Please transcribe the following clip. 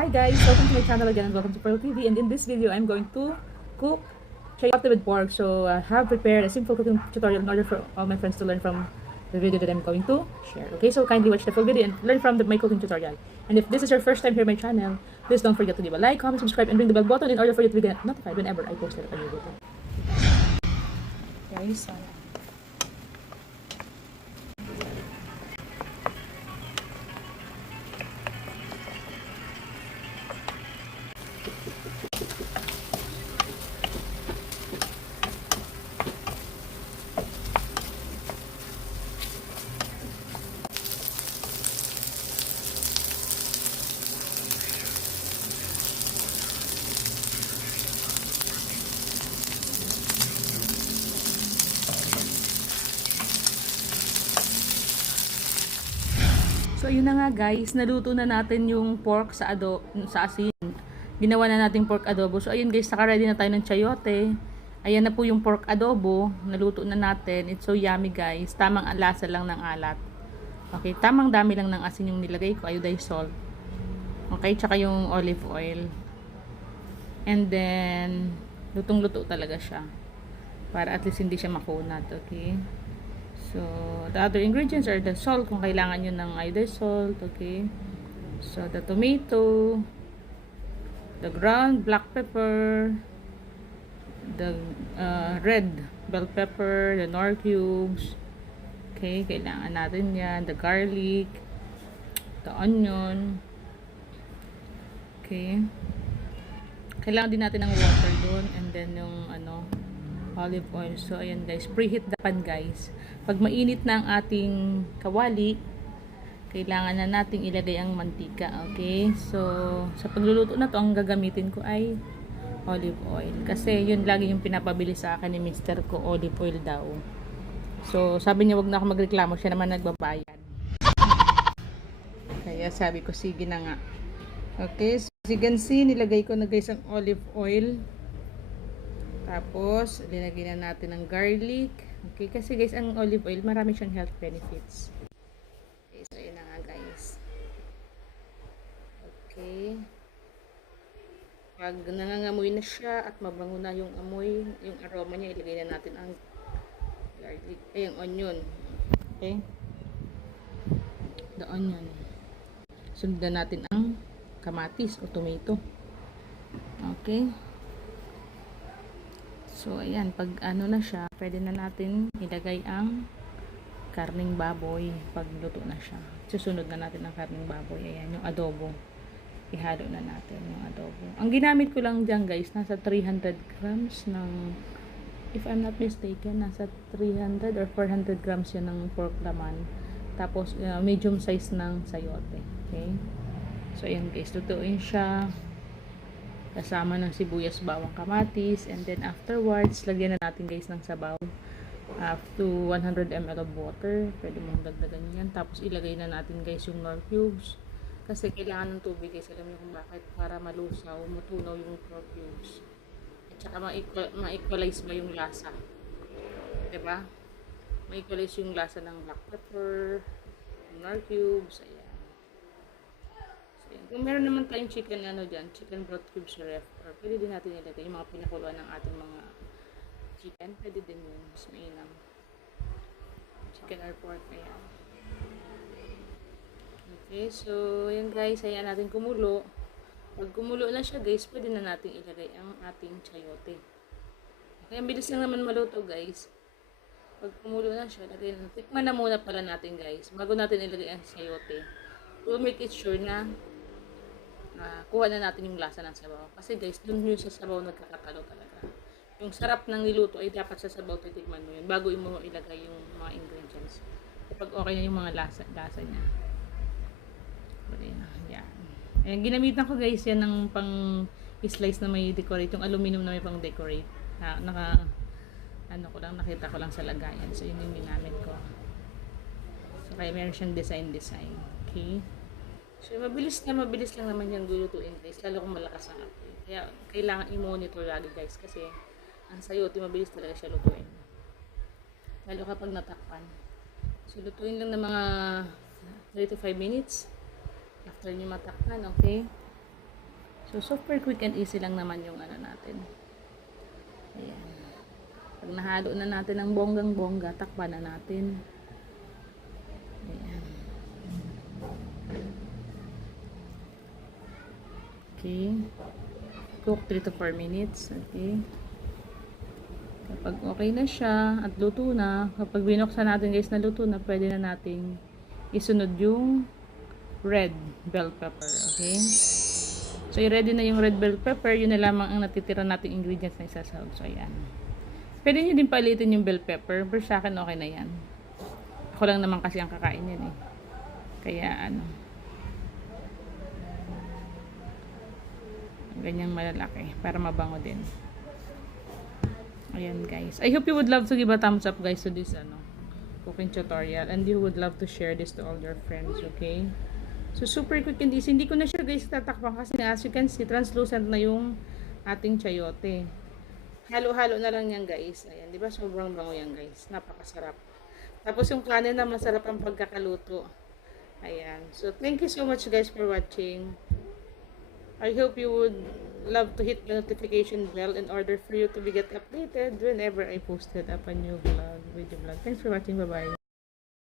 Hi guys, welcome to my channel again and welcome to Pearl TV, and in this video I'm going to cook chayote with pork. So I have prepared a simple cooking tutorial in order for all my friends to learn from the video that I'm going to share. Okay, so kindly watch the full video and learn from my cooking tutorial. And if this is your first time here on my channel, please don't forget to leave a like, comment, subscribe, and ring the bell button in order for you to be notified whenever I post a new video. Guys, so yun na nga guys, naluto na natin yung pork sa asin. Ginawa na natin pork adobo. So ayun guys, naka-ready na tayo ng chayote. Ayan na po yung pork adobo, naluto na natin. It's so yummy guys. Tamang lasa lang ng alat. Okay, tamang dami lang ng asin yung nilagay ko, iodized salt. Okay, tsaka yung olive oil. And then lutong-luto talaga siya. Para at least hindi siya makunat, okay? So, the other ingredients are the salt, kung kailangan nyo ng iodized salt, okay? So, the tomato, the ground black pepper, the red bell pepper, the nor cubes, okay? Kailangan natin yan, the garlic, the onion, okay? Kailangan din natin ng water doon, and then yung olive oil. So ayan guys, preheat the pan guys. Pag mainit na ang ating kawali, kailangan na nating ilagay ang mantika, okay? So sa pagluluto na to, ang gagamitin ko ay olive oil, kasi yun lagi yung pinapabili sa akin ni Mr. ko, olive oil daw. So sabi niya wag na ako magreklamo, siya naman nagbabayad. Kaya sabi ko sige na nga. Okay, so as you can see, nilagay ko na guys ang olive oil. Tapos, linagyan na natin ng garlic. Okay, kasi guys, ang olive oil, marami siyang health benefits. Okay, so yun na nga guys. Okay. Pag nangangamoy na siya at mabango na yung amoy, yung aroma niya, ilagay na natin ang garlic, ay yung onion. Okay. The onion. Sundan natin ang kamatis o tomato. Okay. So, ayan, pag na siya, pwede na natin ilagay ang karning baboy pag luto na siya. Susunod na natin ang karning baboy. Ayan, yung adobo. Ihalo na natin yung adobo. Ang ginamit ko lang dyan, guys, nasa 300 grams ng, if I'm not mistaken, nasa 300 or 400 grams yan ng pork laman. Tapos, medium size ng sayote. Okay? So, ayan, guys, lutuin siya. Kasama ng sibuyas, bawang, kamatis, and then afterwards lagyan na natin guys ng sabaw up to 100 ml of water. Pwede mong dagdagan yan. Tapos ilagay na natin guys yung nor cubes, kasi kailangan ng tubig guys. Alam niyo kung bakit? Para malusaw, matunaw yung nor cubes, at saka ma-equalize ba yung lasa, diba? Ma-equalize yung lasa ng black pepper, nor cubes. Ayan. Kung meron naman tayong chicken chicken broth cubes sa ref, or pwede din natin ilagay yung mga pinakuluan ng ating mga chicken, pwede din yun, mas mainam. Chicken or pork, ayan. Okay, so yan guys, hayaan natin kumulo. Pag kumulo na siya guys, pwede na natin ilagay ang ating chayote. Okay, ang bilis lang naman maluto guys. Pag kumulo na siya, tikman na muna pala natin guys, bago natin ilagay ang chayote, to make it sure na kuha na natin yung lasa ng sabaw. Kasi guys, dun yung sa sabaw nagkakatalo talaga. Yung sarap ng niluto ay dapat sa sabaw titikman mo yun bago mo ilagay yung mga ingredients. Kapag okay na yung mga lasa niya. Yan. Ayan, ginamitan ko guys yan ng pang slice na may decorate. Yung aluminum na may pang decorate. Nakita ko lang sa lagayan. So yun yung ginamit ko. So kaya meron siyang design. Okay. So, mabilis lang naman yung lulutuin guys, lalo kung malakas ang apoy. Kaya, kailangan i-monitor lagi guys, kasi ang sayote, mabilis talaga siya lutuin. Lalo kapag natakpan. So, lutuin lang ng mga 3 to 5 minutes. After nyo matakpan, okay? So, super quick and easy lang naman yung ano natin. Ayan. Pag nahalo na natin ng bonggang-bongga, takpan na natin. Ayan. Okay. Cook 3 to 4 minutes. Okay. Kapag okay na siya at luto na, kapag binuksan natin guys na luto na, pwede na nating isunod yung red bell pepper. Okay. So, i-ready na yung red bell pepper. Yun na lamang ang natitira nating ingredients na isasahog. So, ayan. Pwede nyo din palitin yung bell pepper. Pero sa akin, okay na yan. Ako lang naman kasi ang kakain yan eh. Kaya, ganyang malalaki para mabango din. Ayan guys, I hope you would love to give a thumbs up guys to this cooking tutorial, and you would love to share this to all your friends. Okay, so super quick and easy. Hindi ko na siya guys tatakpan kasi as you can see, translucent na yung ating chayote. Halo-halo na lang yan guys. Ayan, di ba sobrang bango yan guys, napakasarap. Tapos yung kanin na masarap ang pagkakaluto. Ayan, so thank you so much guys for watching. I hope you would love to hit the notification bell in order for you to be get updated whenever I posted up a new video vlog. Thanks for watching. Bye-bye.